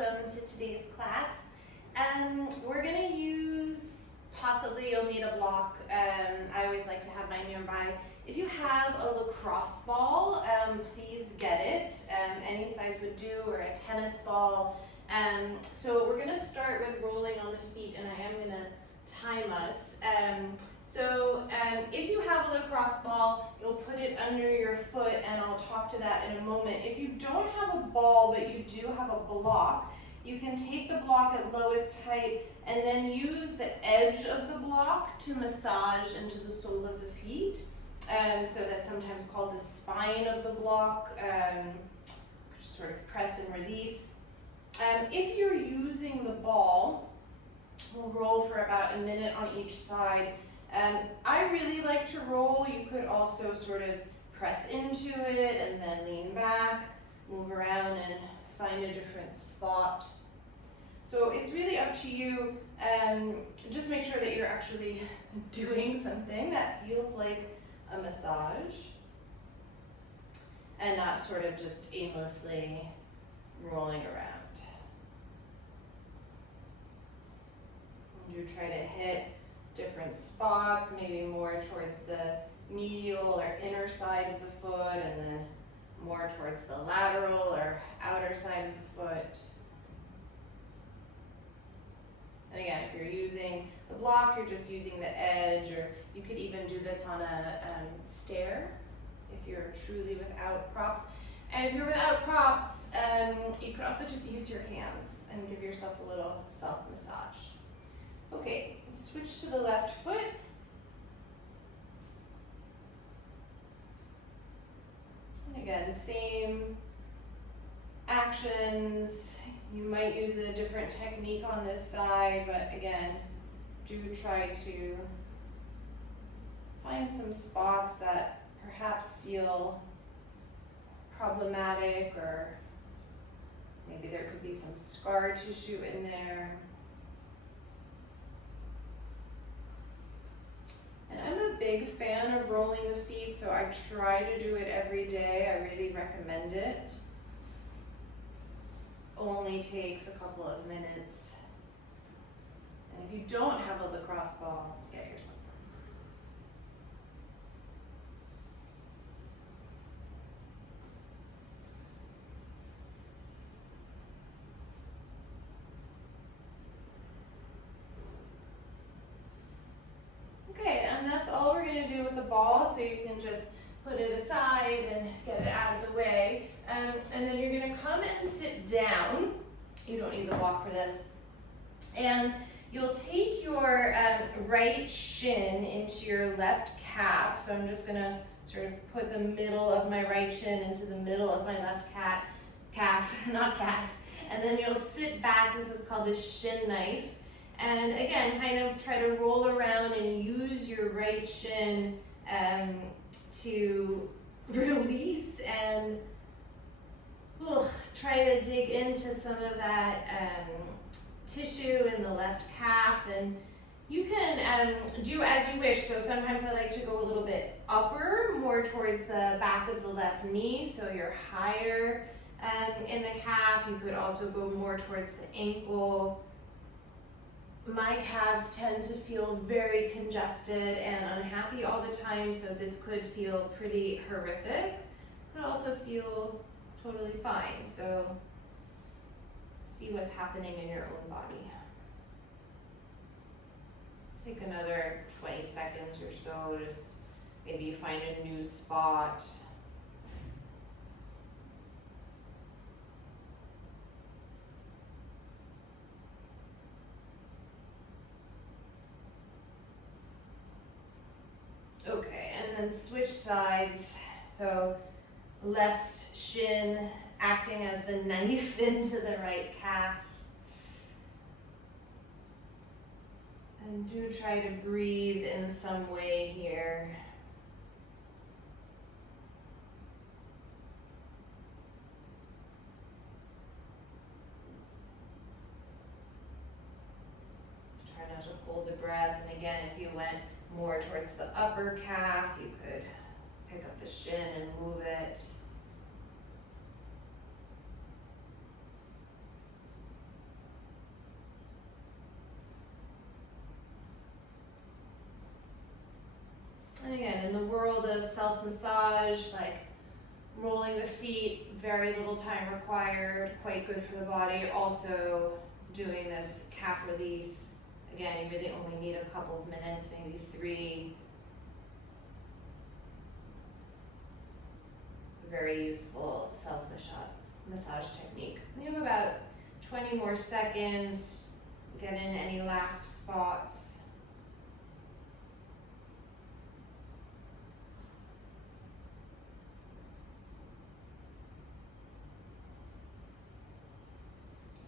welcome to today's class. We're going to use, possibly you'll need a block. I always like to have mine nearby. If you have a lacrosse ball, please get it. Any size would do, or a tennis ball. So we're going to start with rolling on the feet, and I am going to time us. If you have a lacrosse ball, you'll put it under your foot, and I'll talk to that in a moment. If you don't have a ball, but you do have a block, you can take the block at lowest height and then use the edge of the block to massage into the sole of the feet. So that's sometimes called the spine of the block. Just sort of press and release. If you're using the ball, we'll roll for about a minute on each side. I really like to roll. You could also sort of press into it and then lean back, move around and find a different spot. So it's really up to you. Just make sure that you're actually doing something that feels like a massage and not sort of just aimlessly rolling around. And you try to hit different spots, maybe more towards the medial or inner side of the foot, and then more towards the lateral or outer side of the foot. And again, if you're using the block, you're just using the edge, or you could even do this on a stair if you're truly without props. And if you're without props, you could also just use your hands and give yourself a little self-massage. Okay, let's switch to the left foot. And again, same actions. You might use a different technique on this side, but again, do try to find some spots that perhaps feel problematic, or maybe there could be some scar tissue in there. And I'm a big fan of rolling the feet, so I try to do it every day. I really recommend it. Only takes a couple of minutes. And if you don't have a lacrosse ball, get yourself one. Okay, and that's all we're going to do with the ball, so you can just put it aside and get it out of the way. And then you're going to come and sit down. You don't need the block for this. And you'll take your right shin into your left calf. So I'm just going to sort of put the middle of my right shin into the middle of my left calf, not cat. And then you'll sit back. This is called the shin knife. And again, kind of try to roll around and use your right shin to release and try to dig into some of that tissue in the left calf. And you can do as you wish. So sometimes I like to go a little bit upper, more towards the back of the left knee, so you're higher in the calf. You could also go more towards the ankle. My calves tend to feel very congested and unhappy all the time, so this could feel pretty horrific. Could also feel totally fine. So see what's happening in your own body. Take another 20 seconds or so, just maybe you find a new spot. Okay, and then switch sides. So left shin acting as the knife into the right calf. And do try to breathe in some way here. Try not to hold the breath. And again, if you went more towards the upper calf, you could pick up the shin and move it. And again, in the world of self-massage, like rolling the feet, very little time required, quite good for the body. Also doing this calf release, again, you really only need a couple of minutes, maybe 3. Very useful self-massage technique. We have about 20 more seconds. Get in any last spots.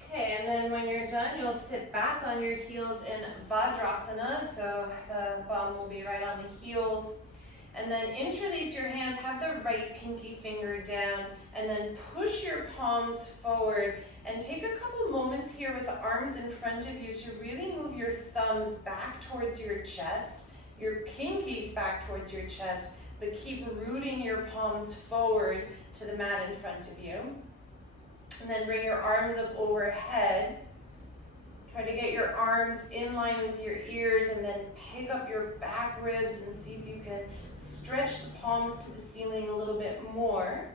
Okay, and then when you're done, you'll sit back on your heels in Vajrasana. So the bum will be right on the heels. And then interlace your hands, have the right pinky finger down, and then push your palms forward. And take a couple moments here with the arms in front of you to really move your thumbs back towards your chest, your pinkies back towards your chest, but keep rooting your palms forward to the mat in front of you. And then bring your arms up overhead. Try to get your arms in line with your ears and then pick up your back ribs and see if you can stretch the palms to the ceiling a little bit more.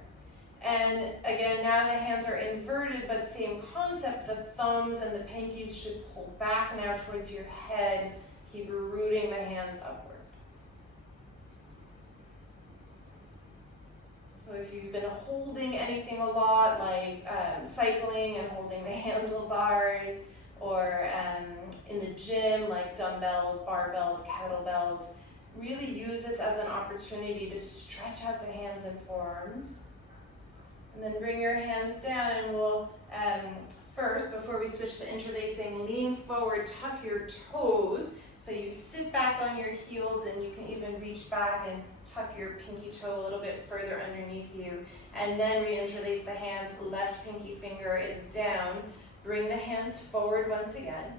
And again, now the hands are inverted, but same concept. The thumbs and the pinkies should pull back now towards your head. Keep rooting the hands upward. So if you've been holding anything a lot, like cycling and holding the handlebars, or in the gym, like dumbbells, barbells, kettlebells, really use this as an opportunity to stretch out the hands and forearms. And then bring your hands down, and we'll first, before we switch to interlacing, lean forward, tuck your toes. So you sit back on your heels, and you can even reach back and tuck your pinky toe a little bit further underneath you. And then re-interlace the hands, left pinky finger is down. Bring the hands forward once again.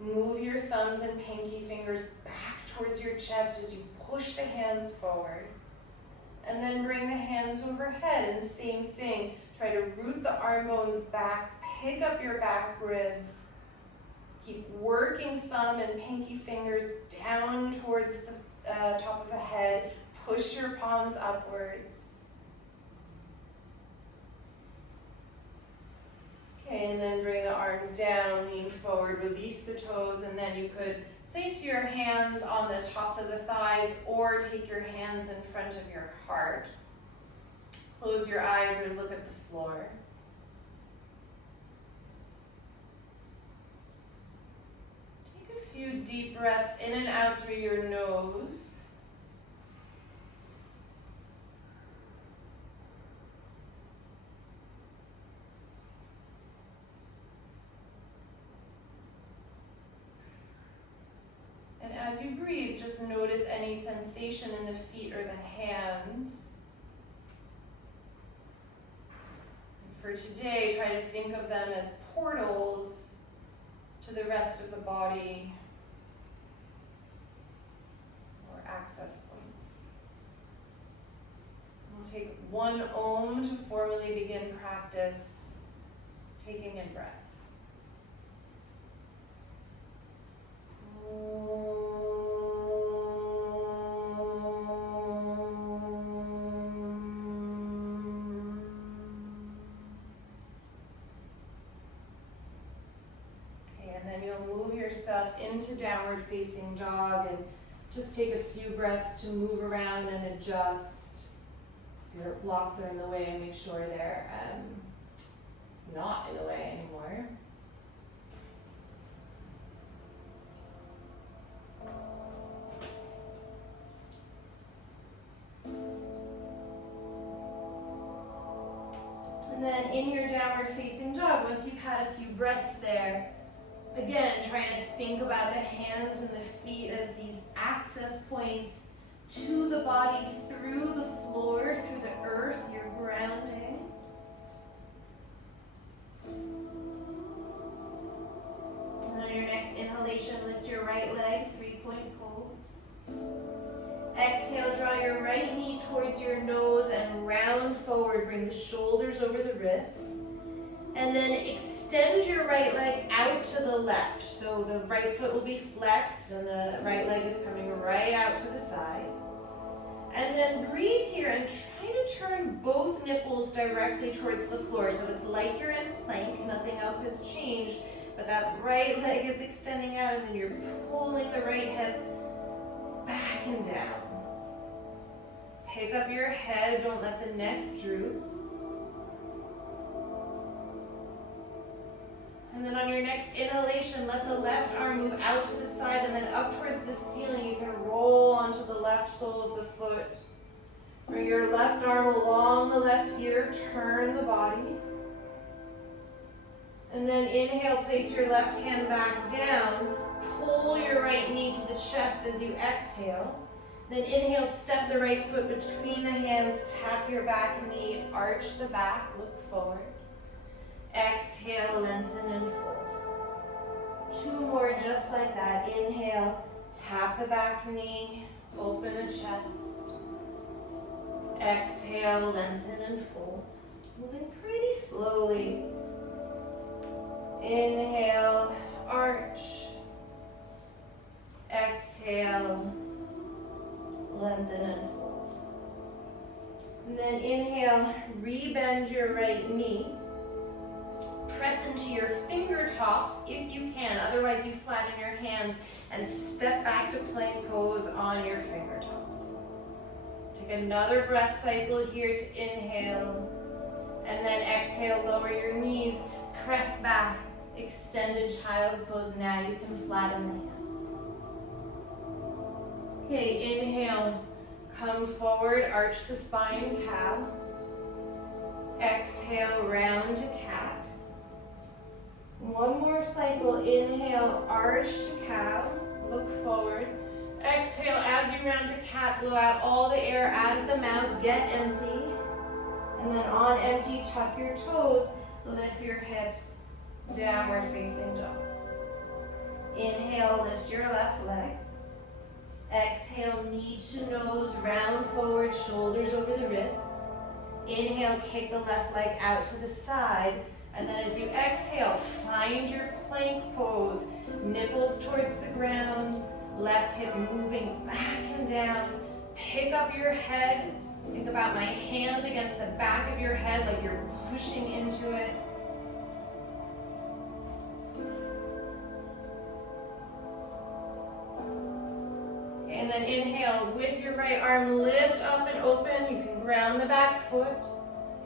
Move your thumbs and pinky fingers back towards your chest as you push the hands forward. And then bring the hands overhead, and same thing. Try to root the arm bones back, pick up your back ribs. Keep working thumb and pinky fingers down towards the top of the head. Push your palms upwards. Okay, and then bring the arms down, lean forward, release the toes, and then you could place your hands on the tops of the thighs or take your hands in front of your heart. Close your eyes or look at the floor. Take a few deep breaths in and out through your nose. And as you breathe, just notice any sensation in the feet or the hands. And for today, try to think of them as portals to the rest of the body, or access points. We'll take one Om to formally begin practice, taking in breath. And then you'll move yourself into downward facing dog and just take a few breaths to move around and adjust. If your blocks are in the way, make sure they're not in the way anymore. And then in your downward facing dog, once you've had a few breaths there, again, try to think about the hands and the feet as these access points to the body, through the floor, through the earth, you're grounding. And on your next inhalation, lift your right leg, 3-point pose. Exhale, draw your right knee towards your nose and round forward. Bring the shoulders over the wrists. And then extend your right leg out to the left. So the right foot will be flexed and the right leg is coming right out to the side. And then breathe here and try to turn both nipples directly towards the floor. So it's like you're in plank, nothing else has changed, but that right leg is extending out and then you're pulling the right hip back and down. Pick up your head, don't let the neck droop. And then on your next inhalation, let the left arm move out to the side and then up towards the ceiling. You can roll onto the left sole of the foot. Bring your left arm along the left ear, turn the body. And then inhale, place your left hand back down. Pull your right knee to the chest as you exhale. Then inhale, step the right foot between the hands, tap your back knee, arch the back, look forward. Exhale, lengthen and fold. 2 more just like that. Inhale, tap the back knee, open the chest. Exhale, lengthen and fold. Moving pretty slowly. Inhale, arch. Exhale, lengthen and fold. And then inhale, rebend your right knee. Press into your fingertops if you can, otherwise you flatten your hands and step back to plank pose on your fingertops. Take another breath cycle here to inhale, and then exhale, lower your knees, press back, extended child's pose. Now you can flatten the hands. Okay, inhale, come forward, arch the spine, cow. Exhale, round to cat. 1 more cycle, inhale, arch to cow, look forward. Exhale, as you round to cat, blow out all the air out of the mouth, get empty. And then on empty, tuck your toes, lift your hips, downward facing dog. Inhale, lift your left leg. Exhale, knee to nose, round forward, shoulders over the wrists. Inhale, kick the left leg out to the side. And then as you exhale, find your plank pose. Nipples towards the ground, left hip moving back and down. Pick up your head. Think about my hand against the back of your head like you're pushing into it. And then inhale, with your right arm, lift up and open. You can ground the back foot.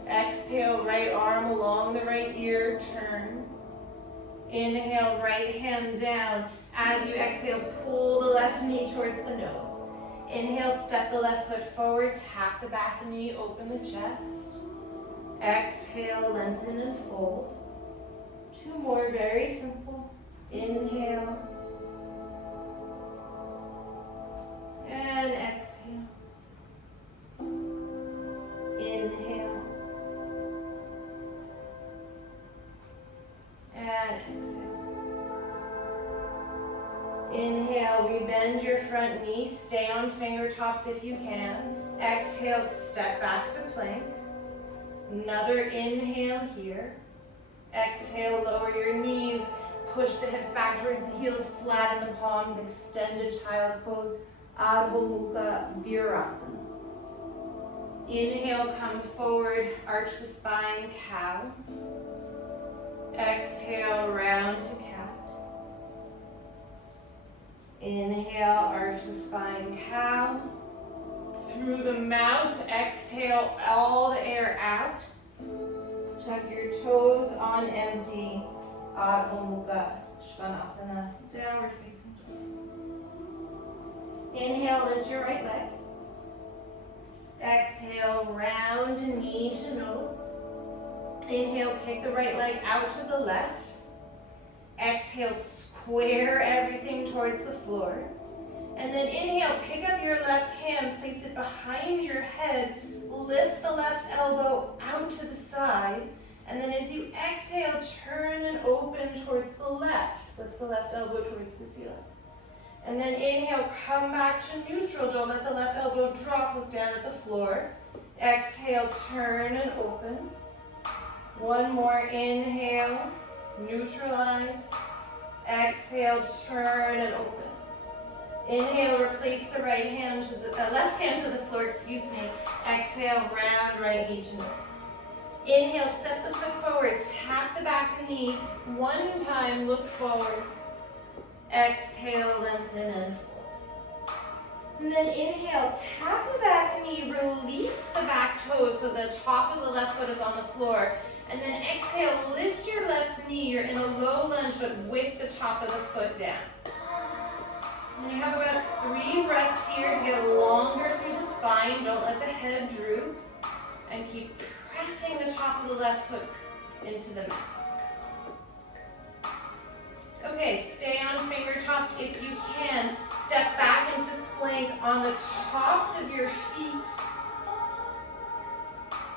Exhale, right arm along the right ear, turn. Inhale, right hand down. As you exhale, pull the left knee towards the nose. Inhale, step the left foot forward, tap the back knee, open the chest. Exhale, lengthen and fold. 2 more, very simple. Inhale. And exhale. Inhale. And exhale. Inhale, rebend your front knee. Stay on fingertops if you can. Exhale, step back to plank. Another inhale here. Exhale, lower your knees. Push the hips back towards the heels. Flatten the palms. Extended child's pose. Adho Mukha Virasana. Inhale, come forward. Arch the spine, cow. Exhale, round to cat. Inhale, arch the spine, cow. Through the mouth, exhale all the air out. Tuck your toes on empty. Adho Mukha Uttanasana, downward facing dog. Inhale, lift your right leg. Exhale, round knee to nose. Inhale, kick the right leg out to the left. Exhale, square everything towards the floor. And then inhale, pick up your left hand, place it behind your head, lift the left elbow out to the side. And then as you exhale, turn and open towards the left. Lift the left elbow towards the ceiling. And then inhale, come back to neutral. Don't let the left elbow drop, look down at the floor. Exhale, turn and open. 1 more, inhale, neutralize. Exhale, turn and open. Inhale, replace the right hand to the left hand to the floor, excuse me. Exhale, round right knee to nose. Inhale, step the foot forward, tap the back knee. One time, look forward. Exhale, lengthen and fold. And then inhale, tap the back knee, release the back toes so the top of the left foot is on the floor. And then exhale, lift your left knee. You're in a low lunge, but with the top of the foot down. And you have about 3 breaths here to get longer through the spine. Don't let the head droop. And keep pressing the top of the left foot into the mat. Okay, stay on finger tops if you can. Step back into plank on the tops of your feet.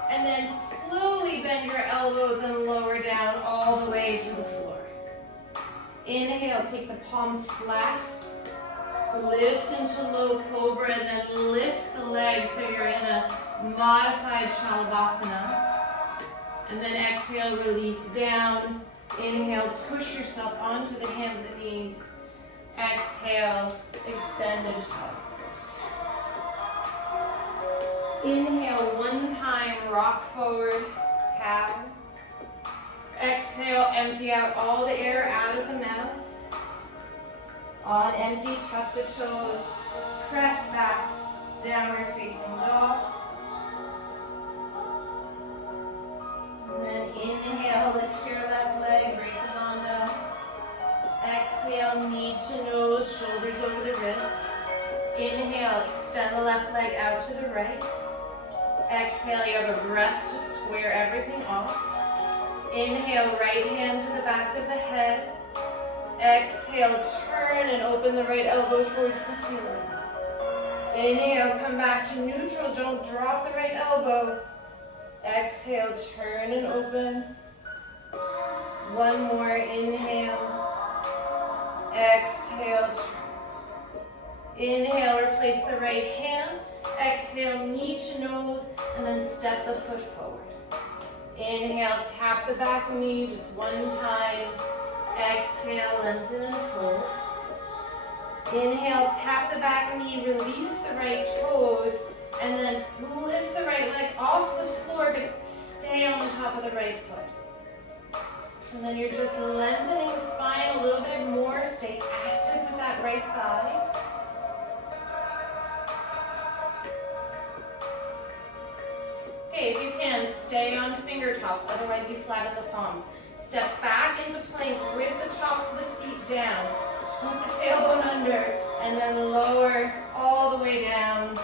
And then slowly bend your elbows and lower down all the way to the floor. Inhale, take the palms flat. Lift into low cobra, and then lift the legs so you're in a modified shalabhasana. And then exhale, release down. Inhale, push yourself onto the hands and knees. Exhale, extended child's pose. Inhale, one time, rock forward, cow. Exhale, empty out all the air out of the mouth. On empty, tuck the toes, press back, downward facing dog. And then inhale, lift your left leg, break the bandha. Exhale, knee to nose, shoulders over the wrists. Inhale, extend the left leg out to the right. Exhale, you have a breath to square everything off. Inhale, right hand to the back of the head. Exhale, turn and open the right elbow towards the ceiling. Inhale, come back to neutral. Don't drop the right elbow. Exhale, turn and open. One more, inhale. Exhale, turn. Inhale, replace the right hand. Exhale, knee to nose, and then step the foot forward. Inhale, tap the back knee just one time. Exhale, lengthen and fold. Inhale, tap the back knee, release the right toes, and then lift the right leg off the floor, but stay on the top of the right foot. And then you're just lengthening the spine a little bit more. Stay active with that right thigh. Okay, if you can, stay on finger tops, otherwise you flatten the palms. Step back into plank with the tops of the feet down. Scoop the tailbone under, and then lower all the way down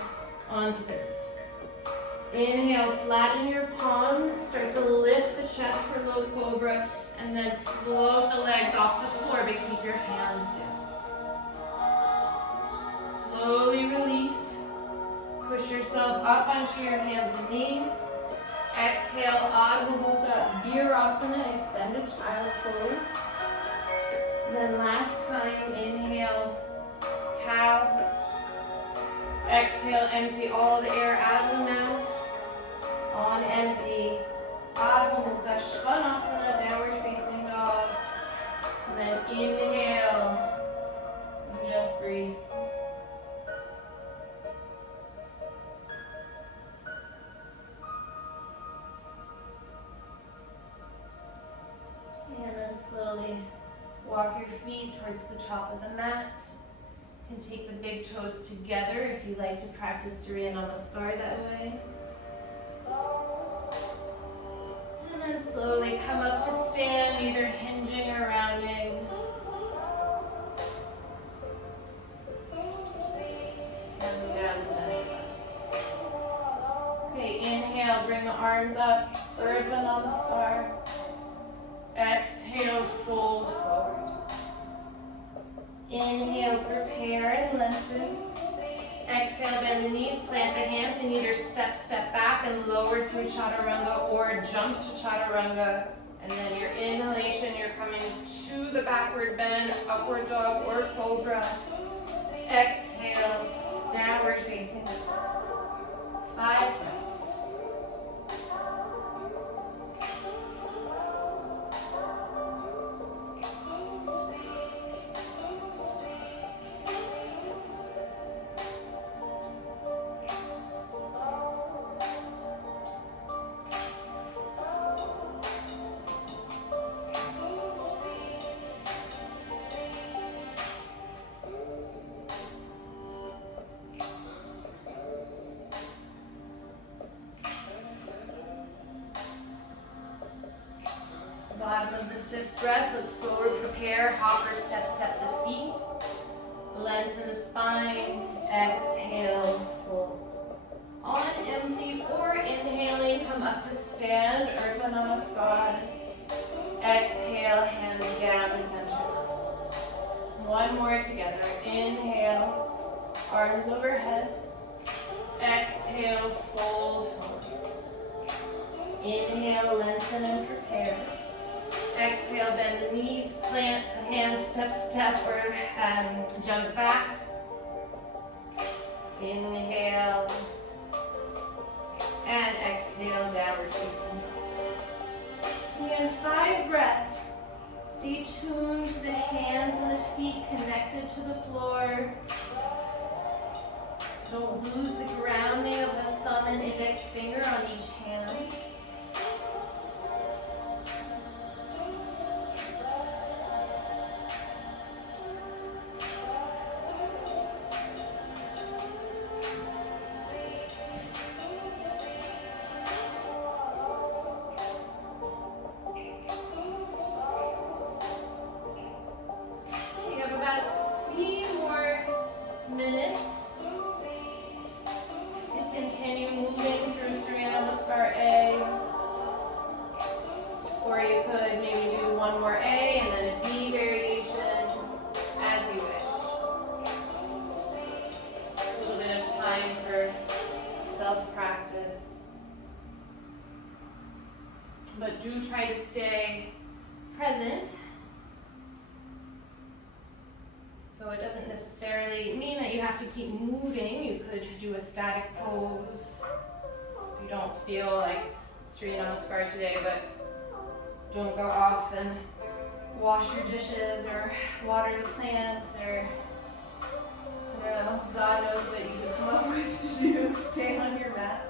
onto the earth. Inhale, flatten your palms. Start to lift the chest for low cobra, and then float the legs off the floor, but keep your hands down. Slowly release. Push yourself up onto your hands and knees. Exhale, Adho Mukha Virasana, extended child's pose. Then last time, inhale, cow. Exhale, empty all the air out of the mouth. On empty, Adho Mukha Svanasana, downward facing dog. And then inhale, and just breathe. And then slowly walk your feet towards the top of the mat. You can take the big toes together if you like to practice Surya Namaskar that way. And then slowly come up to stand, either hinging or rounding. Hands down to center. Okay, inhale, bring the arms up, Urdhva Namaskar. Exhale, fold forward. Inhale, prepare and lengthen. Exhale, bend the knees, plant the hands, and either step back and lower through Chaturanga or jump to Chaturanga. And then your inhalation, you're coming to the backward bend, upward dog or cobra. Exhale, downward facing dog. 5 breaths. Bottom of the fifth breath, look forward, prepare, hop or step, step the feet. Lengthen the spine, exhale, fold. On empty or inhaling, come up to stand, Urdhva Namaskar. Exhale, hands down the center. One more together. Inhale, arms overhead. Exhale, fold forward. Inhale, lengthen and prepare. Exhale, bend the knees, plant the hands, step, step, or jump back. Inhale, and exhale, downward facing dog. Again, 5 breaths. Stay tuned to the hands and the feet connected to the floor. Don't lose the grounding of the thumb and index finger on each hand. But do try to stay present. So it doesn't necessarily mean that you have to keep moving. You could do a static pose if you don't feel like Surya Namaskar today, but don't go off and wash your dishes or water the plants or, I don't know, God knows what you can come up with to do. Stay on your mat.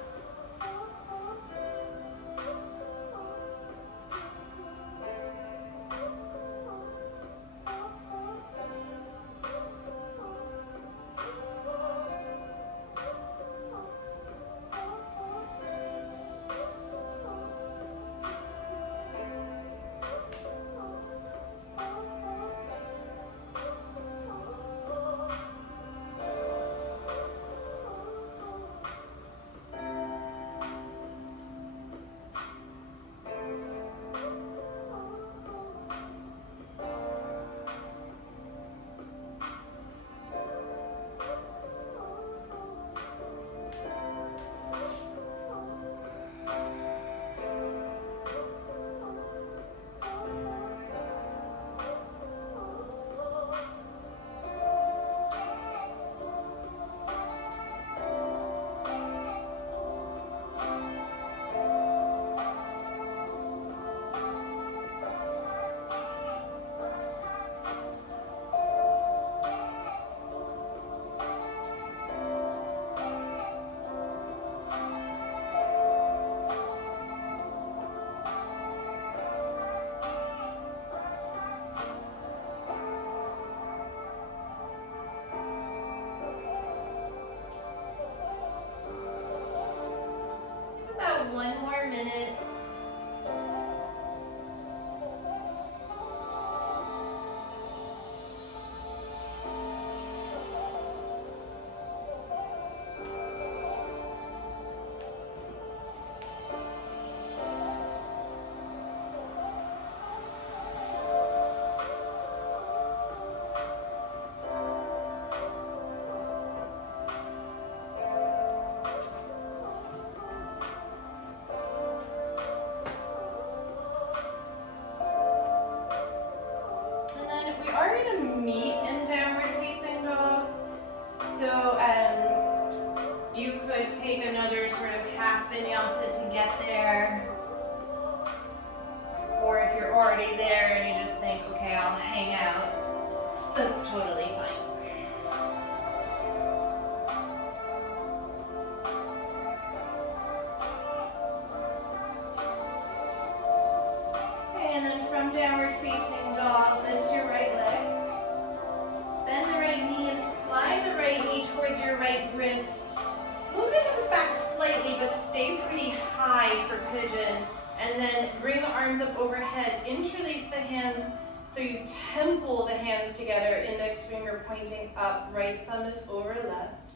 you temple the hands together, index finger pointing up, right thumb is over left.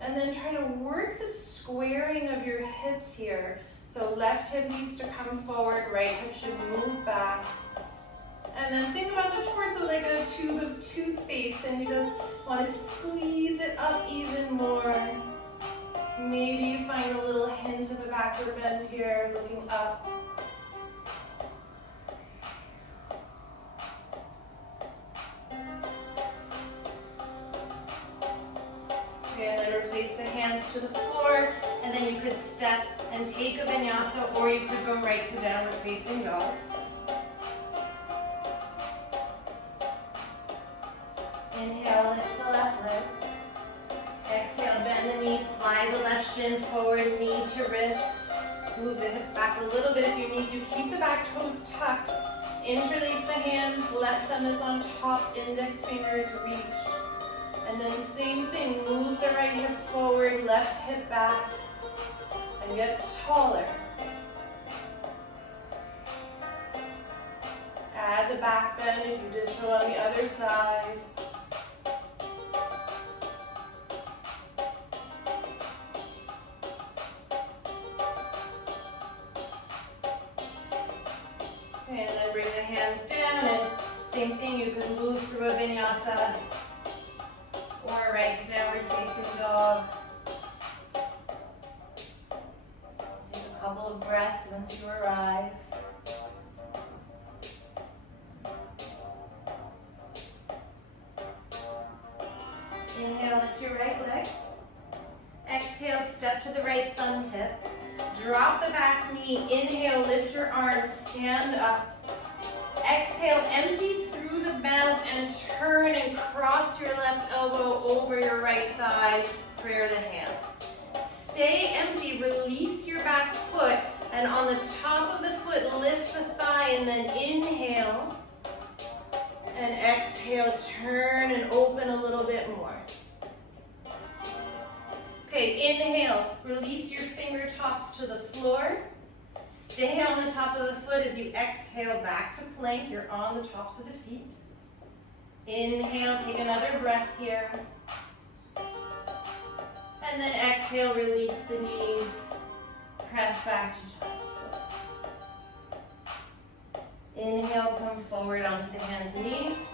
And then try to work the squaring of your hips here. So left hip needs to come forward, right hip should move back. And then think about the torso like a tube of toothpaste, and you just want to squeeze it up even more. Maybe you find a little hint of a backward bend here, looking up. Okay, and then replace the hands to the floor, and then you could step and take a vinyasa, or you could go right to downward facing dog. Inhale, lift the left leg. Exhale, bend the knee, slide the left shin forward, knee to wrist. Move the hips back a little bit if you need to. Keep the back toes tucked. Interlace the hands, left thumb is on top, index fingers reach. And then same thing, move the right hip forward, left hip back, and get taller. Add the back bend if you did so on the other side. Okay, and then bring the hands down, and same thing, you can move through a vinyasa or right to downward facing dog. Take a couple of breaths once you arrive. Inhale, lift your right leg. Exhale, step to the right thumb tip. Drop the back knee. Inhale, lift your arms, stand up. Exhale, empty through the mouth and turn and cross your left elbow over your right thigh. Prayer the hands. Stay empty, release your back foot, and on the top of the foot, lift the thigh, and then inhale. And exhale, turn and open a little bit more. Okay, inhale, release your fingertips to the floor. Stay on the top of the foot as you exhale back to plank. You're on the tops of the feet. Inhale, take another breath here. And then exhale, release the knees. Press back to child's pose. Inhale, come forward onto the hands and knees.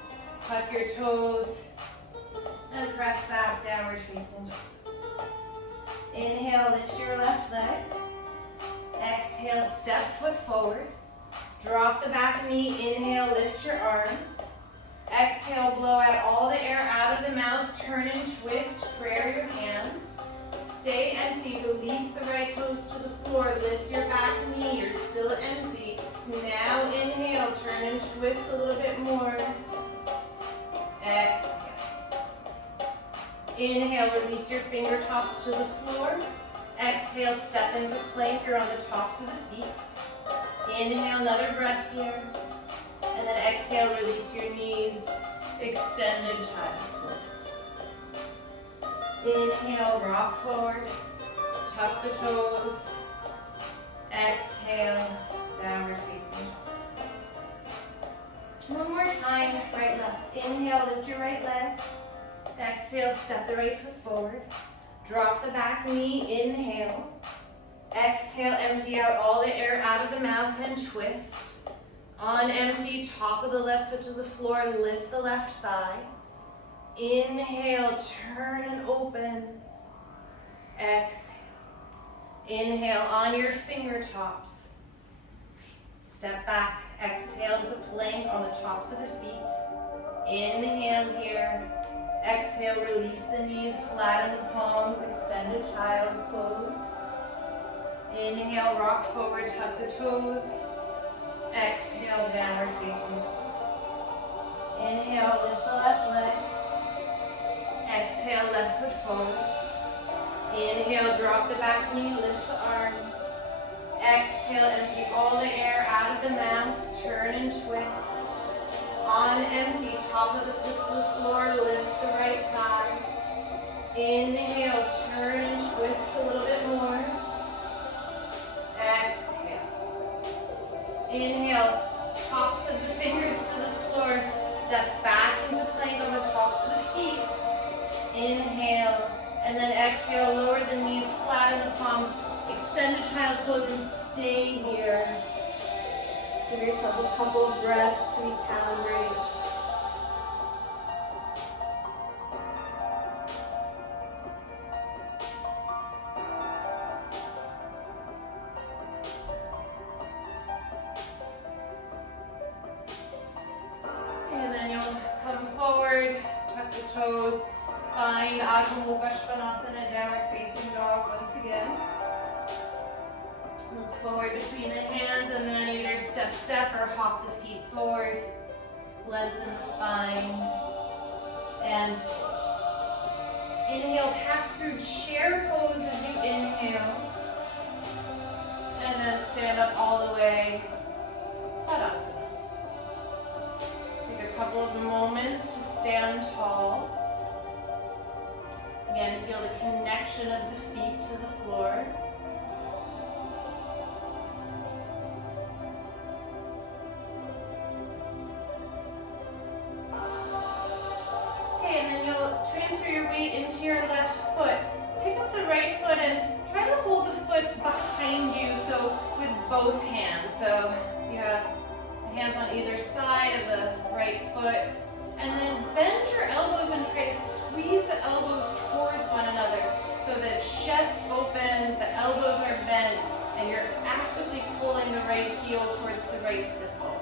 Tuck your toes. And press back, downward facing dog. Inhale, lift your left leg. Exhale, step foot forward. Drop the back knee. Inhale, lift your arms. Exhale, blow out all the air out of the mouth. Turn and twist, prayer your hands. Stay empty, release the right toes to the floor. Lift your back knee, you're still empty. Now inhale, turn and twist a little bit more. Exhale. Inhale, release your fingertips to the floor. Exhale, step into plank. You're on the tops of the feet. Inhale, another breath here. And then exhale, release your knees. Extended child's pose. Inhale, rock forward. Tuck the toes. Exhale, downward facing. One more time, right, left. Inhale, lift your right leg. Exhale, step the right foot forward. Drop the back knee, inhale. Exhale, empty out all the air out of the mouth and twist. On empty, top of the left foot to the floor, lift the left thigh. Inhale, turn and open. Exhale. Inhale on your fingertips. Step back, exhale to plank on the tops of the feet. Inhale here. Exhale, release the knees, flatten the palms, extended child's pose. Inhale, rock forward, tuck the toes. Exhale, downward facing dog. Inhale, lift the left leg. Exhale, left foot forward. Inhale, drop the back knee, lift the arms. Exhale, empty all the air out of the mouth, turn and twist. On empty, top of the foot to the floor, lift the right thigh. Inhale, turn and twist a little bit more. Exhale. Inhale, tops of the fingers to the child's pose and stay here. Give yourself a couple of breaths to recalibrate. And then you'll come forward, tuck the toes, find Adho Mukha Svanasana, downward facing dog once again. Look forward between the hands and then either step or hop the feet forward. Lengthen the spine. And inhale, pass through chair pose as you inhale. And then stand up all the way. Tadasana. Take a couple of moments to stand tall. Again, feel the connection of the feet to the floor. Into your left foot. Pick up the right foot and try to hold the foot behind you, so with both hands. So you have the hands on either side of the right foot. And then bend your elbows and try to squeeze the elbows towards one another so that chest opens, the elbows are bent, and you're actively pulling the right heel towards the right sit bone.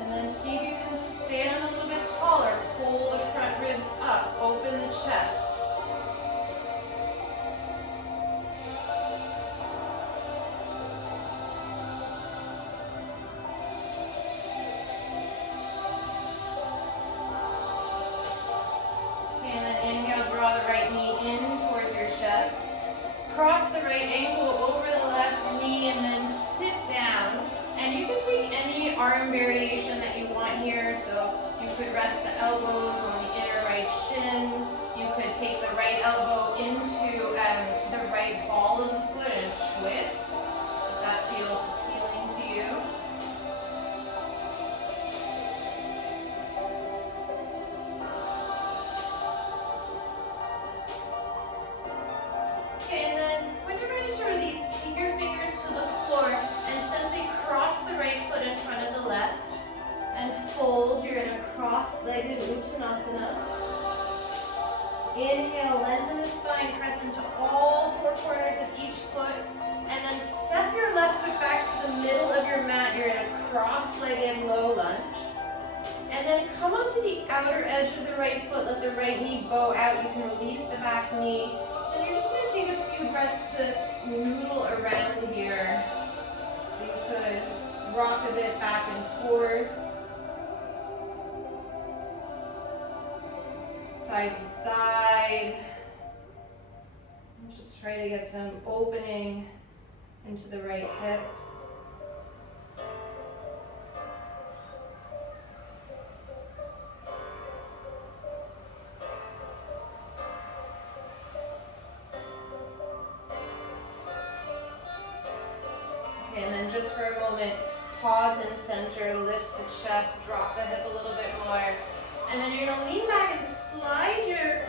And then see if you can stand a little bit taller. Pull the front ribs up. Open the chest. Okay, and then inhale, draw the right knee in towards your chest. Cross the right ankle over the left knee and then sit down. And you can take any arm variation that you want here. So you could rest the elbows on the inner right shin. You could take the right elbow into the right ball of the foot and twist, if that feels appealing to you. Okay, and then when you're ready to release, take your fingers to the floor and simply cross the right foot in front of the left and fold. You're in a cross-legged Uttanasana. Inhale, lengthen the spine, press into all four corners of each foot, and then step your left foot back to the middle of your mat. You're in a cross-legged low lunge. And then come onto the outer edge of the right foot. Let the right knee bow out. You can release the back knee. Then you're just going to take a few breaths to noodle around here. So you could rock a bit back and forth. Side to side. Just try to get some opening into the right hip. Okay, and then just for a moment, pause in center, lift the chest, drop the hip a little bit more. And then you're going to lean back and slide your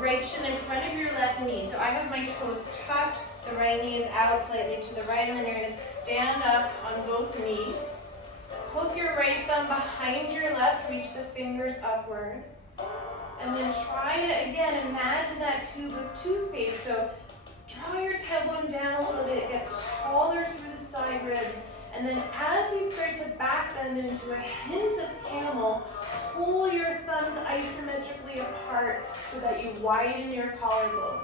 right shin in front of your left knee. So I have my toes tucked, the right knee is out slightly to the right, and then you're going to stand up on both knees. Hook your right thumb behind your left, reach the fingers upward. And then try to, again, imagine that tube of toothpaste. So draw your tailbone down a little bit, get taller through the side ribs. And then as you start to back bend into a hint of camel, pull your thumbs isometrically apart so that you widen your collarbones.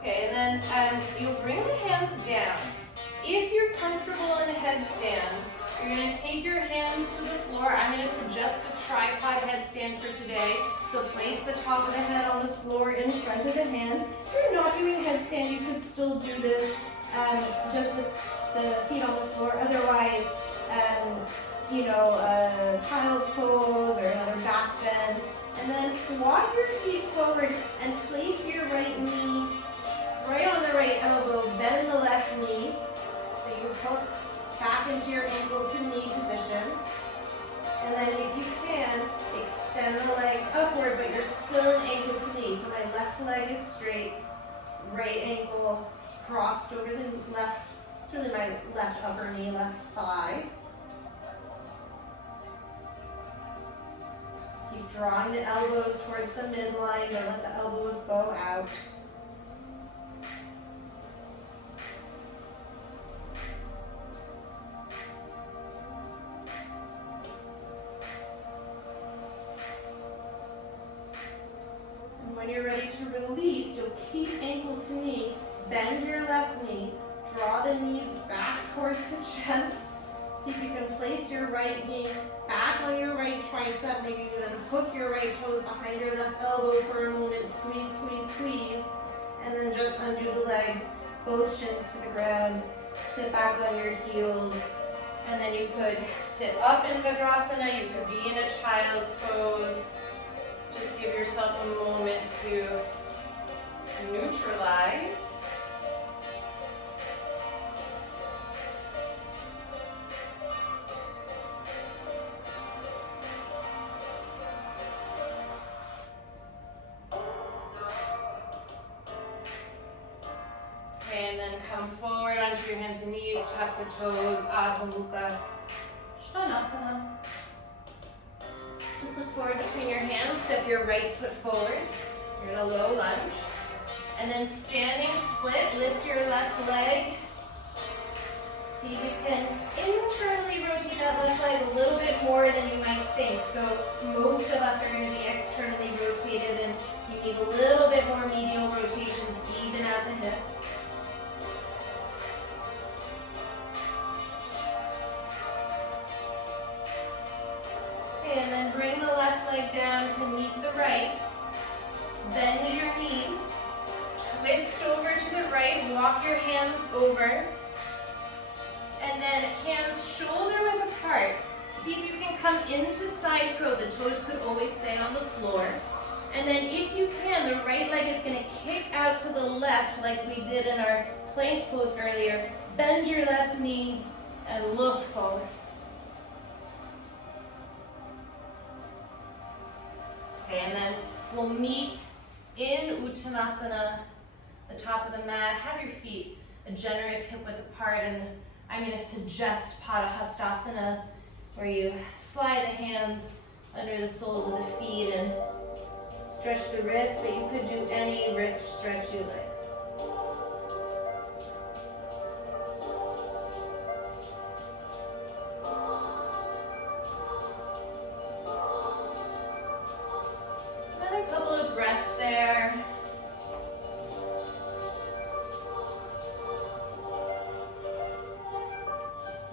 Okay, and then you'll bring the hands down. If you're comfortable in a headstand, you're going to take your hands to the floor. I'm going to suggest a tripod headstand for today. So place the top of the head on the floor in front of the hands. If you're not doing headstand, you could still do this just with the feet on the floor. Otherwise, child's pose or another back bend. And then walk your feet forward and place your right knee right on the right elbow. Bend the left knee. So you hook back into your ankle to knee position. And then if you can, extend the legs upward, but you're still in ankle to knee. So my left leg is straight, right ankle crossed over the left, it's really my left upper knee, left thigh. Keep drawing the elbows towards the midline, don't let the elbows bow out. When you're ready to release, you'll keep ankle to knee, bend your left knee, draw the knees back towards the chest. See if you can place your right knee back on your right tricep. Maybe you can hook your right toes behind your left elbow for a moment. Squeeze, squeeze, squeeze. And then just undo the legs, both shins to the ground. Sit back on your heels. And then you could sit up in Virasana. You could be in a child's pose. Just give yourself a moment to neutralize. Okay, and then come forward onto your hands and knees, tuck the toes, Adho Mukha Svanasana. Just look forward between your hands, step your right foot forward. You're in a low lunge. And then standing split, lift your left leg. See if you can internally rotate that left leg a little bit more than you might think. So most of us are going to be externally rotated and you need a little bit more medial rotation to even out the hips. And then bring the left leg down to meet the right. Bend your knees. Twist over to the right. Walk your hands over. And then hands shoulder width apart. See if you can come into side crow. The toes could always stay on the floor. And then if you can, the right leg is going to kick out to the left like we did in our plank pose earlier. Bend your left knee and look forward. Okay, and then we'll meet in Uttanasana, the top of the mat. Have your feet a generous hip width apart, and I'm going to suggest Padahastasana, where you slide the hands under the soles of the feet and stretch the wrists, but you could do any wrist stretch you like. Breaths there.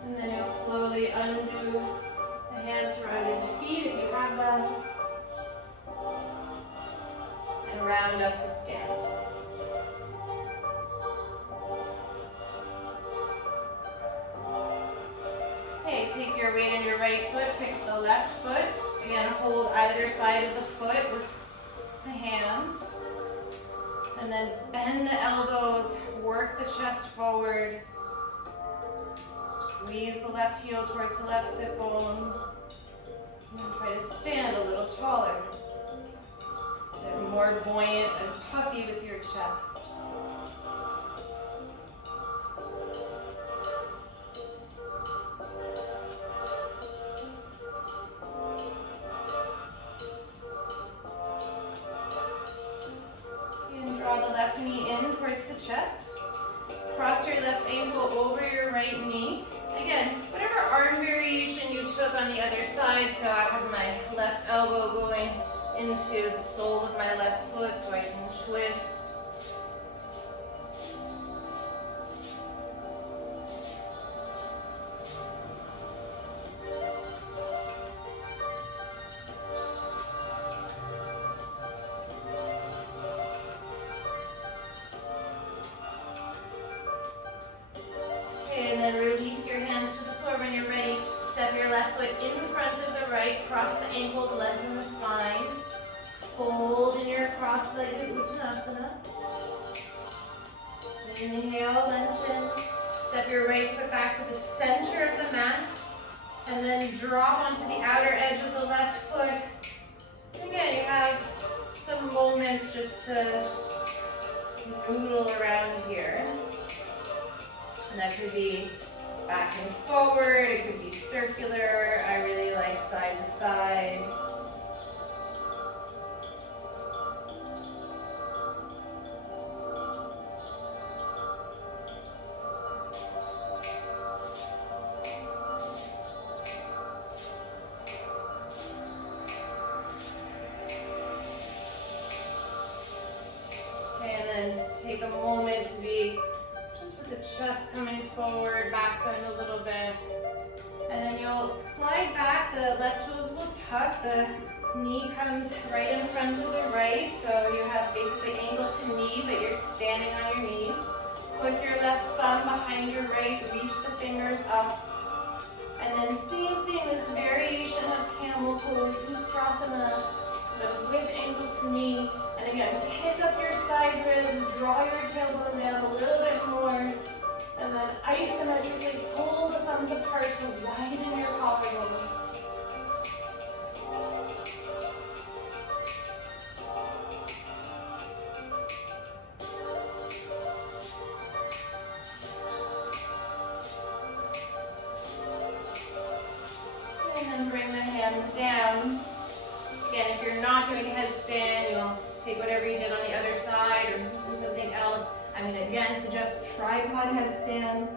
And then you'll slowly undo the hands from under the feet if you have them. And round up to stand. Okay, take your weight on your right foot, pick the left foot. Again, hold either side of the foot with the hands, and then bend the elbows, work the chest forward, squeeze the left heel towards the left sit bone, and then try to stand a little taller, a bit more buoyant and puffy with your chest. Draw the left knee in towards the chest. Cross your left ankle over your right knee. Again, whatever arm variation you took on the other side. So I have my left elbow going into the sole of my left foot so I can twist. And then release your hands to the floor when you're ready. Step your left foot in front of the right, cross the ankles, lengthen the spine. Fold in your cross-legged Uttanasana. your right foot back to the center of the mat, and then drop onto the outer edge of the left foot. Again, you have some moments just to noodle around here. And that could be back and forward, it could be circular. I really like side to side. Take a moment to be just with the chest coming forward, back bend a little bit. And then you'll slide back, the left toes will tuck, the knee comes right in front of the right, so you have basically ankle to knee, but you're standing on your knees. Click your left thumb behind your right, reach the fingers up. And then same thing, this variation of camel pose, Uttanasana, but with ankle to knee. And again, pick up your side ribs, draw your tailbone down a little bit more, and then isometrically pull the thumbs apart to widen your collarbones. And then bring the hands down. Again, if you're not doing headstand, you'll take whatever you did on the other side or something else. I'm going to again suggest tripod headstand.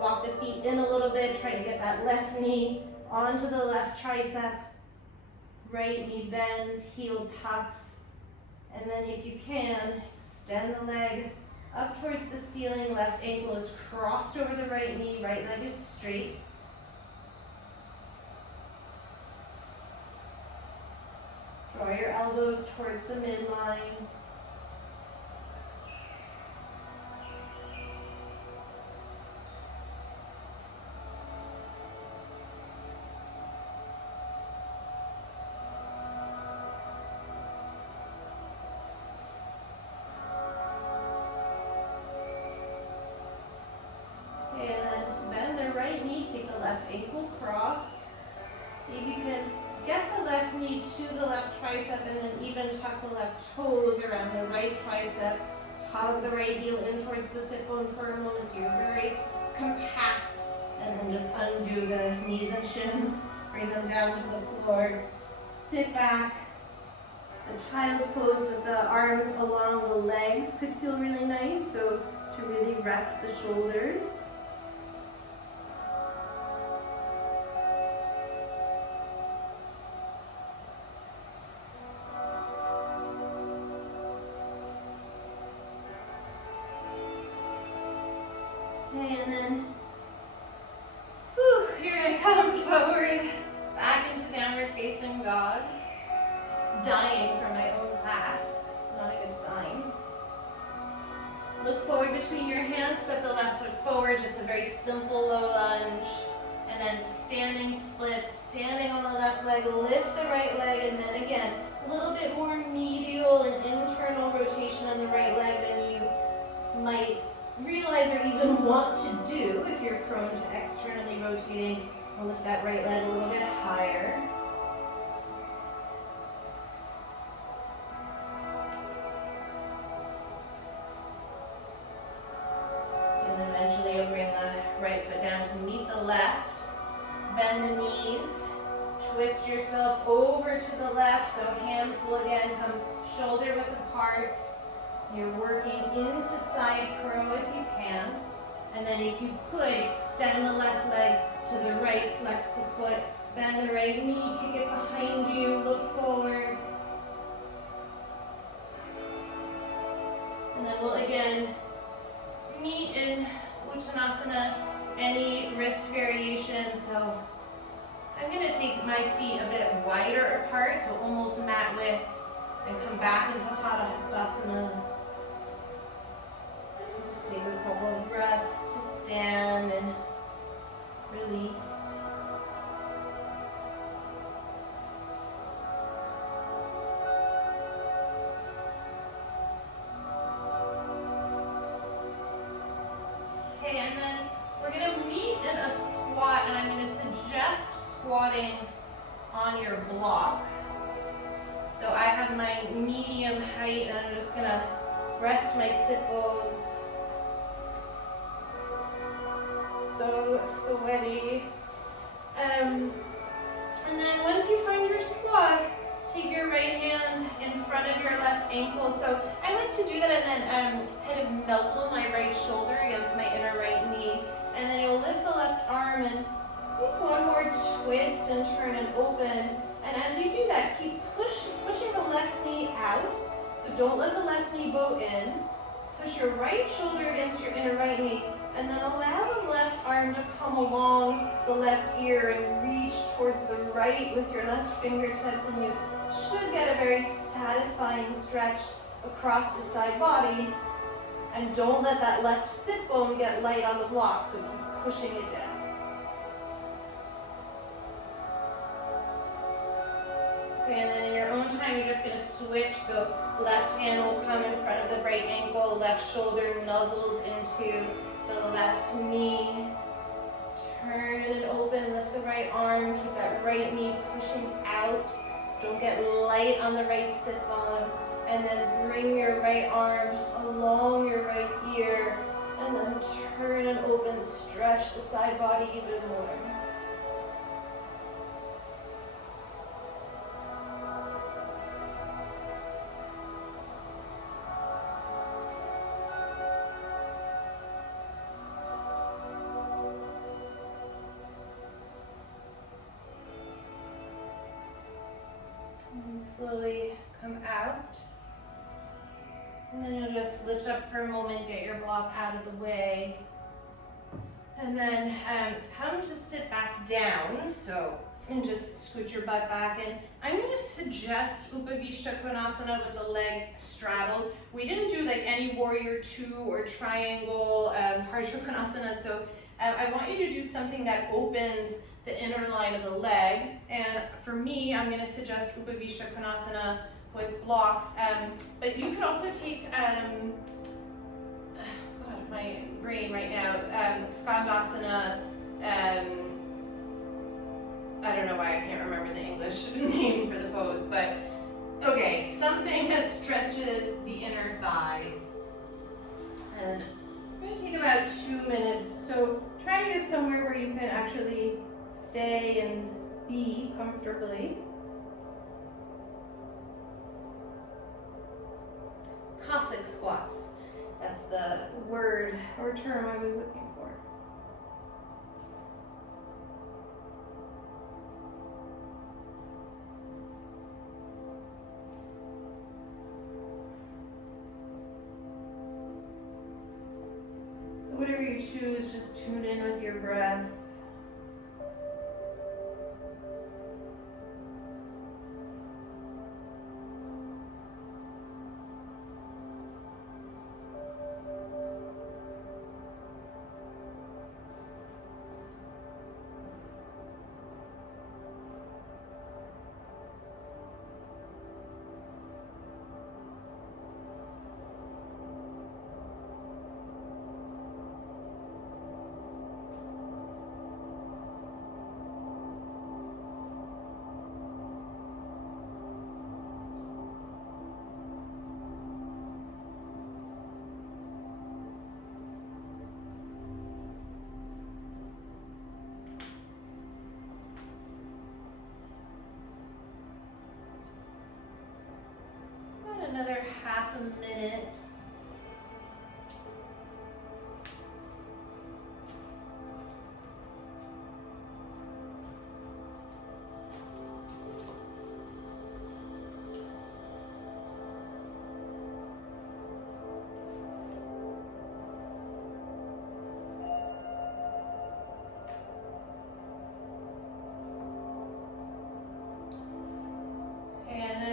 Walk the feet in a little bit. Try to get that left knee onto the left tricep. Right knee bends, heel tucks. And then if you can, extend the leg up towards the ceiling. Left ankle is crossed over the right knee. Right leg is straight. Draw your elbows towards the midline. Okay, and then bend the right knee, keep the left ankle crossed. See if you can get the left knee to the left tricep and then even tuck the left toes around the right tricep. Hug the right heel in towards the sit bone for a moment so you're very compact. And then just undo the knees and shins. Bring them down to the floor. Sit back. The child's pose with the arms along the legs could feel really nice. So to really rest the shoulders. And then, you're going to come forward, back into downward facing dog. Dying for my own class. It's not a good sign. Look forward between your hands, step the left foot forward, just a very simple low lunge. And then standing splits, standing on the left leg, lift the right leg, and then again, a little bit more medial and internal rotation on the right leg than you might realize or even want to do if you're prone to externally rotating. I'll lift that right leg a little bit higher. And then eventually you'll bring the right foot down to meet the left. Bend the knees. Twist yourself over to the left, so hands will again come shoulder width apart. You're working into side crow if you can. And then if you could, extend the left leg to the right, flex the foot, bend the right knee, kick it behind you, look forward. And then we'll again meet in Uttanasana, any wrist variation. So I'm going to take my feet a bit wider apart, so almost mat width, and come back into Uttanasana. Just take a couple of breaths to stand and release. Okay, and then we're going squatting on your block. So I have my medium height and I'm just gonna rest my sit bones. So sweaty. And then once you find your squat, take your right hand in front of your left ankle. So I like to do that and then kind of nuzzle my right shoulder against my inner right knee. And then you'll lift the left arm and take one more twist and turn and open. And as you do that, keep pushing the left knee out. So don't let the left knee bow in. Push your right shoulder against your inner right knee. And then allow the left arm to come along the left ear and reach towards the right with your left fingertips. And you should get a very satisfying stretch across the side body. And don't let that left sit bone get light on the block, so keep pushing it down. Okay, and then in your own time, you're just gonna switch. So left hand will come in front of the right ankle, left shoulder nuzzles into the left knee. Turn and open, lift the right arm, keep that right knee pushing out. Don't get light on the right sit bone. And then bring your right arm along your right ear. And then turn and open, stretch the side body even more. And slowly come out. And then you'll just lift up for a moment, get your block out of the way. And then come to sit back down. So, and just scoot your butt back. And I'm going to suggest Upavishta Konasana with the legs straddled. We didn't do like any warrior two or triangle Parsva Konasana. So I want you to do something that opens the inner line of the leg. And for me, I'm going to suggest Upavishta Konasana with blocks, but you could also take, God, my brain right now, Skandasana, I don't know why I can't remember the English name for the pose, but okay, something that stretches the inner thigh. And we're going to take about 2 minutes, so try to get somewhere where you can actually stay and be comfortably. Cossack squats. That's the word or term I was looking for. So whatever you choose, just tune in with your breath. Another half a minute.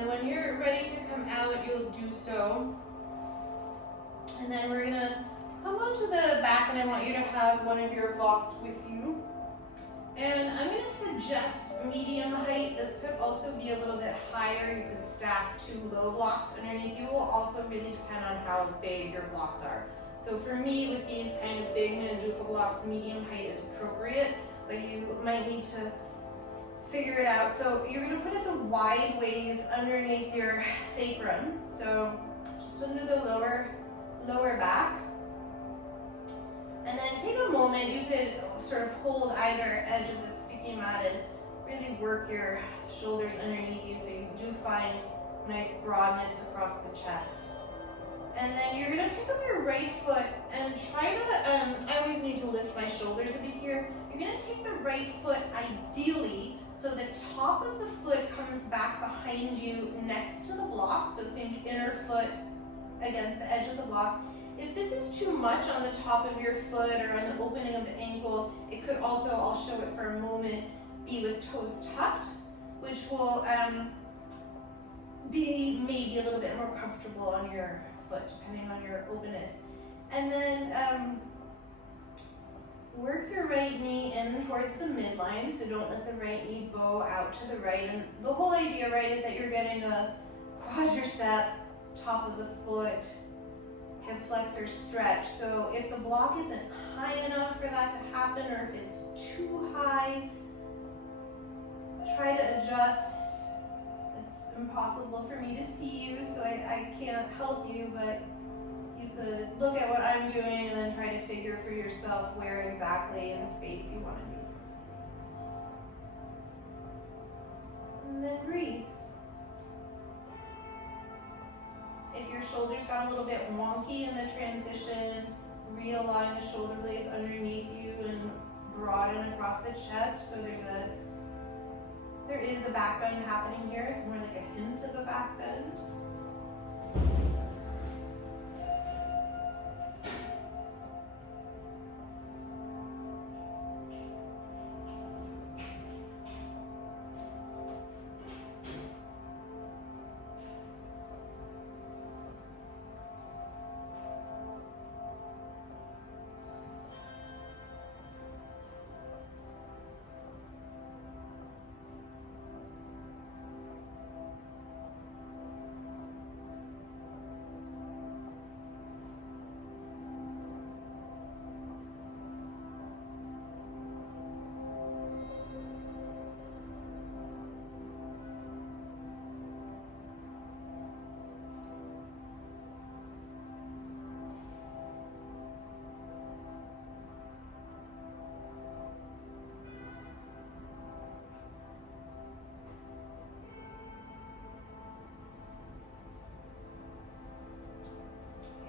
When you're ready to come out, you'll do so. And then we're gonna come onto the back, and I want you to have one of your blocks with you. And I'm gonna suggest medium height. This could also be a little bit higher. You could stack 2 low blocks underneath. You will also really depend on how big your blocks are. So for me, with these kind of big Manduka blocks, medium height is appropriate, but you might need to figure it out. So you're gonna put it the wide ways underneath your sacrum. So just under the lower back. And then take a moment, you could sort of hold either edge of the sticky mat and really work your shoulders underneath you so you do find nice broadness across the chest. And then you're gonna pick up your right foot and try to, I always need to lift my shoulders a bit here. You're gonna take the right foot ideally so the top of the foot comes back behind you next to the block. So think inner foot against the edge of the block. If this is too much on the top of your foot or on the opening of the ankle, it could also, I'll show it for a moment, be with toes tucked, which will be maybe a little bit more comfortable on your foot, depending on your openness. And then work your right knee in towards the midline, so don't let the right knee bow out to the right. And the whole idea, right, is that you're getting a quadricep, top of the foot, hip flexor stretch. So if the block isn't high enough for that to happen, or if it's too high, try to adjust. It's impossible for me to see you, so I can't help you, but you could look at what I'm doing and then try to figure for yourself where exactly in space you want to be. And then breathe. If your shoulders got a little bit wonky in the transition, realign the shoulder blades underneath you and broaden across the chest. So there is a back bend happening here. It's more like a hint of a back bend.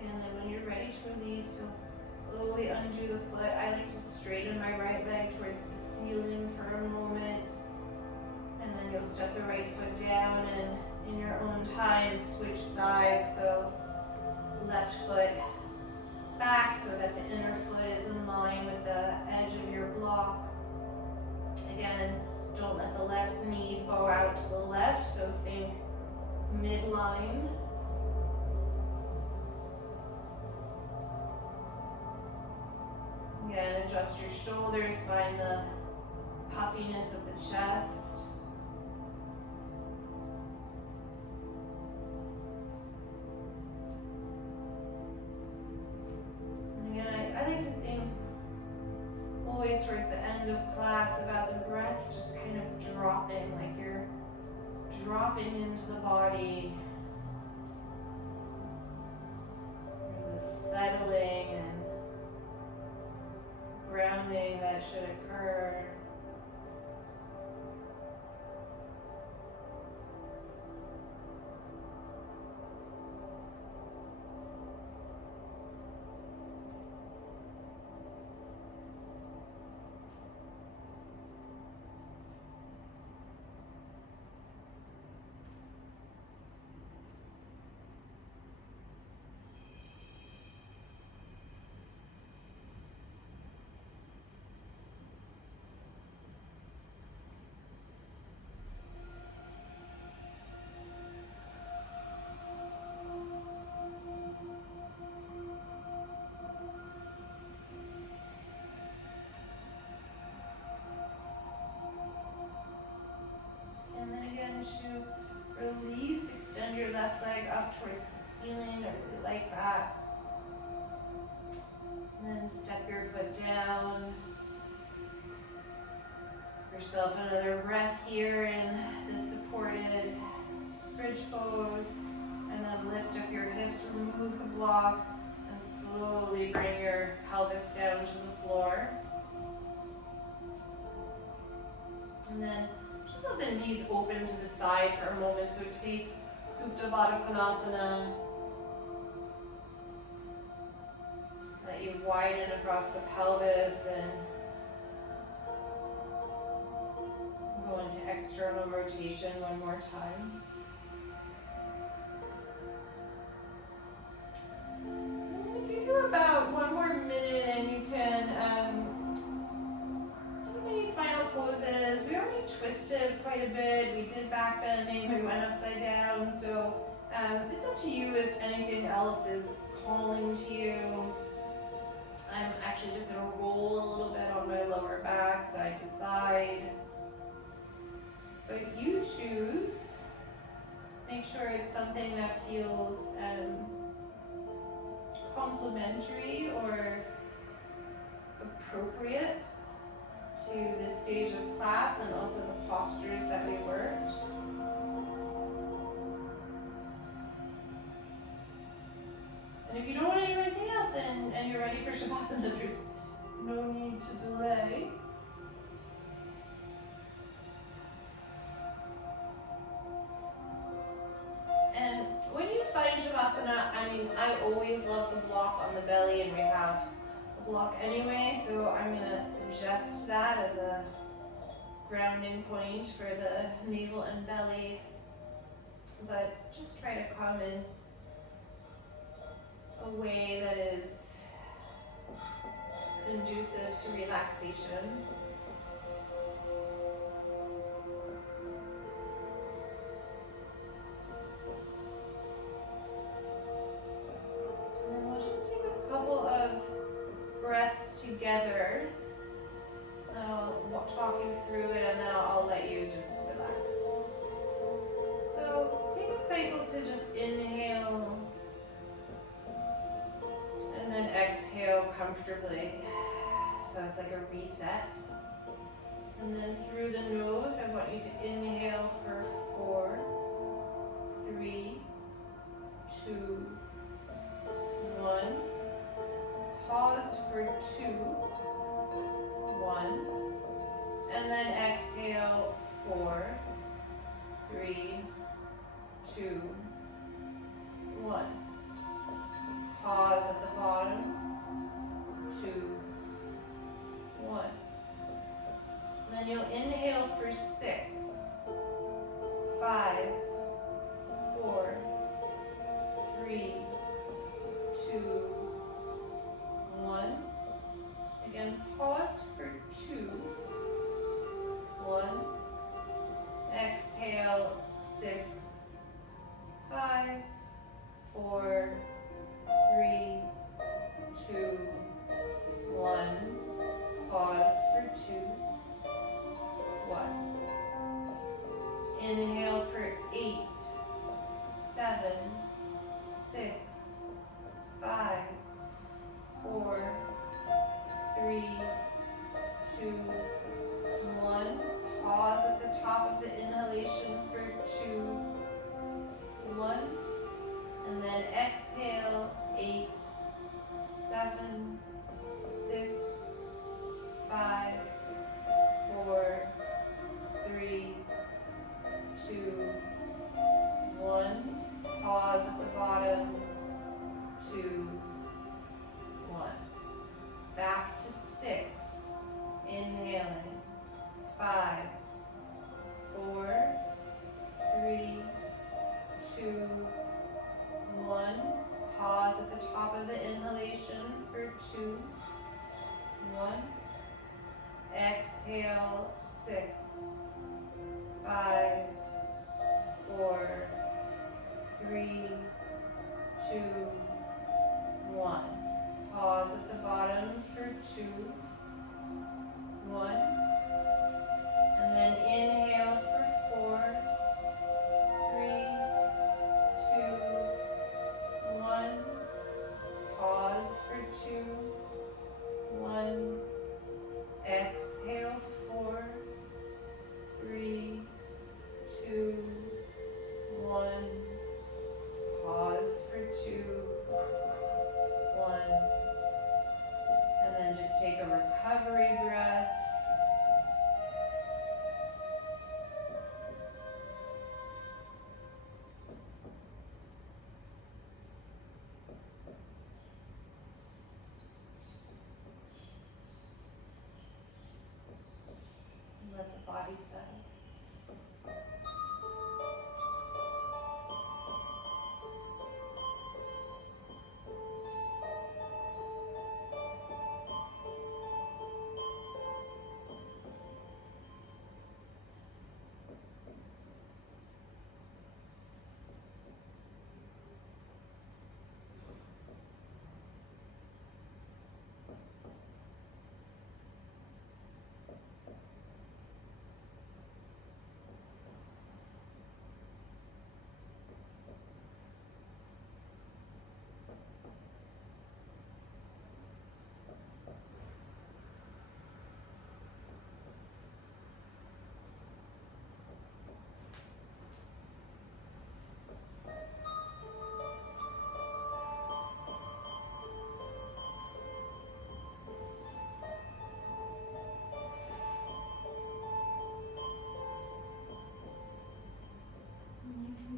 And then when you're ready to release, you'll slowly undo the foot. I like to straighten my right leg towards the ceiling for a moment. And then you'll step the right foot down and in your own time switch sides. So left foot back so that the inner foot is in line with the edge of your block. Again, don't let the left knee bow out to the left, so think midline. Again, adjust your shoulders, find the puffiness of the chest. And again, I like to think always towards the end of class about the breath just kind of dropping, like you're dropping into the body. There's a settling and grounding that should occur. And then again to release, extend your left leg up towards the ceiling. I really like that. And then step your foot down. Yourself another breath here in this supported bridge pose, and then lift up your hips, remove the block, and slowly bring your pelvis down to the floor. And then just let the knees open to the side for a moment. So take Supta Baddha Konasana. Let you widen across the pelvis and go into external rotation one more time. I'm going to give you about one more minute and you can do any final poses. We already twisted quite a bit. We did back bending, we went upside down. So it's up to you if anything else is calling to you. I'm actually just going to roll a little bit on my lower back, side to side. But you choose. Make sure it's something that feels complementary or appropriate to this stage of class and also the postures that we worked. And if you don't want to do anything else and you're ready for Shavasana, there's no need to delay. And when you find Shavasana, I always love the block on the belly, and we have a block anyway, so I'm going to suggest that as a grounding point for the navel and belly. But just try to come in a way that is conducive to relaxation. And then we'll just take a couple of breaths together. I'll talk you through it and then I'll let you just relax. So take a cycle to just inhale and then exhale comfortably. So it's like a reset. And then through the nose, I want you to inhale for 4, 3, 2, 1. Pause for 2, 1. And then exhale 4, 3, 2, 1. Pause at the bottom. 2, 1. And then you'll inhale for 6, 5, 4, 3, 2, 1. Again, pause for 2, 1. Exhale 6, 5, 4, 3, 2, 1. Pause for 2, 1. Inhale for 8, 7, 6, 5, 4, 3, 2, 1. Pause at the top of the inhalation for 2, 1. And then exhale 8, 7, 6, 5, 4, 3, 2, 1. Pause at the bottom. 2, 1. Back to 6. Inhaling. 5, 4, 3, 2, 1. Pause at the top body's done.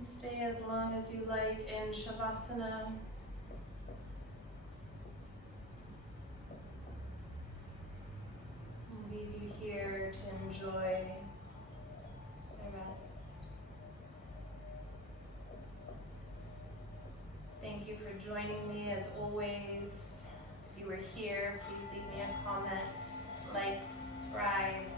Stay as long as you like in Shavasana. I'll leave you here to enjoy the rest. Thank you for joining me as always. If you were here, please leave me a comment, like, subscribe.